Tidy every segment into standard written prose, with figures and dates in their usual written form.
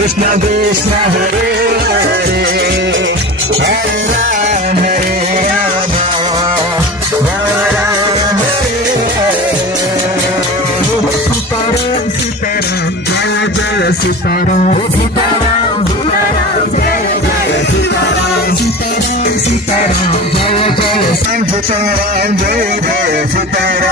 Krishna Krishna Hare Hare Hare Ram Hare Rama Rama Rama Hare Hare Sitaram Sitaram Jaya Jaya Sitaram Sitaram Sitaram Jaya Jaya Sitaram Sitaram Sitaram Jaya Jaya Sitaram Jaya Jaya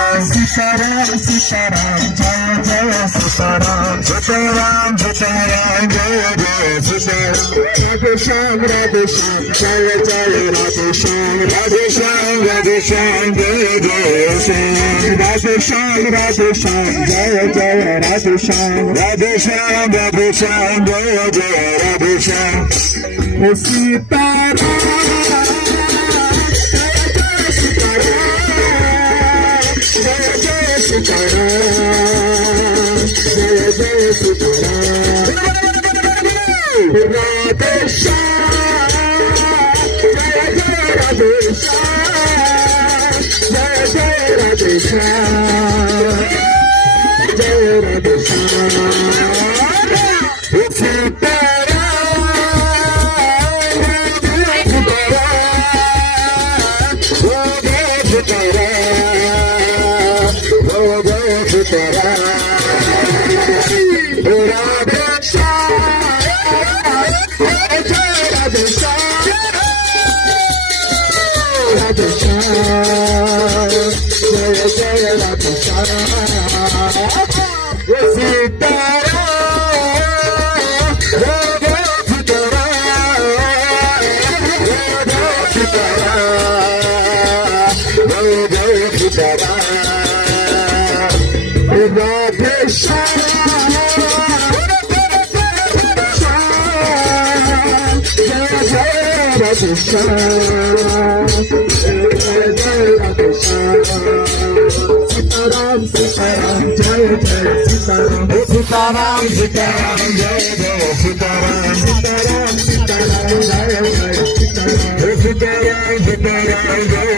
Sitaram Sitaram Sitaram Jaya Jaya Sitaram Sitaram Sitaram Jaya Jaya Sitaram Radhe Shyam Radhe Shyam Jaya Jaya Radhe Shyam Radhe Shyam Radhe Shyam Jaya Jaya Shyam Radhe Shyam Radhe Shyam Jaya Jaya Radhe Shyam Radhe Shyam Radhe Shyam Jaya Jaya Radhe Shyam Sitaram Jaya Jaya Sitaram Jaya Jaya Sitaram Radhe Shyam Jaya Jaya Radhe Shyam Jaya Jaya Radhe Shyam Jaya Radhe Shyam Sitaram Sitaram Jaya Jaya Sitaram Sitaram Sitaram Jaya Jaya Sitaram Sitaram Sitaram Jaya Jaya Sitaram Sitaram Sitaram Jaya